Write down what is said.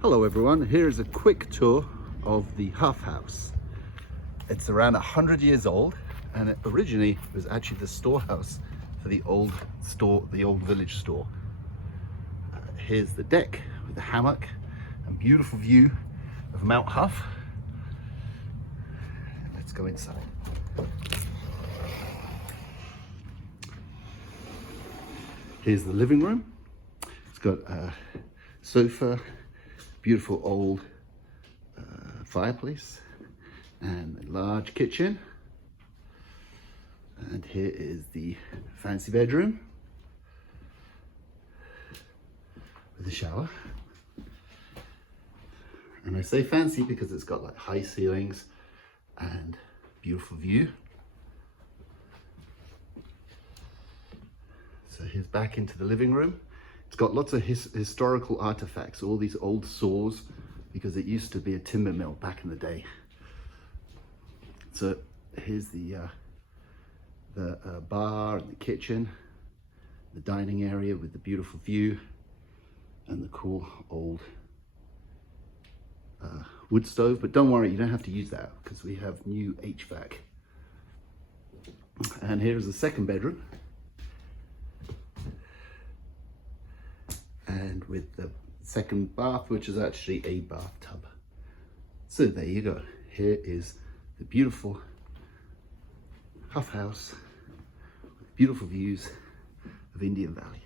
Hello everyone, here is a quick tour of the Hough house. It's around 100 years old and it originally was actually the storehouse for the old village store. Here's the deck with the hammock and beautiful view of Mount Hough. Let's go inside. Here's the living room. It's got a sofa, beautiful old fireplace and a large kitchen. And here is the fancy bedroom with a shower. And I say fancy because it's got like high ceilings and beautiful view. So here's back into the living room. It's got lots of historical artifacts, all these old saws, because it used to be a timber mill back in the day. So here's the bar and the kitchen, the dining area with the beautiful view, and the cool old wood stove. But don't worry, you don't have to use that because we have new HVAC. And here's the second bedroom. And with the second bath, which is actually a bathtub. So there you go. Here is the beautiful Hough house with beautiful views of Indian Valley.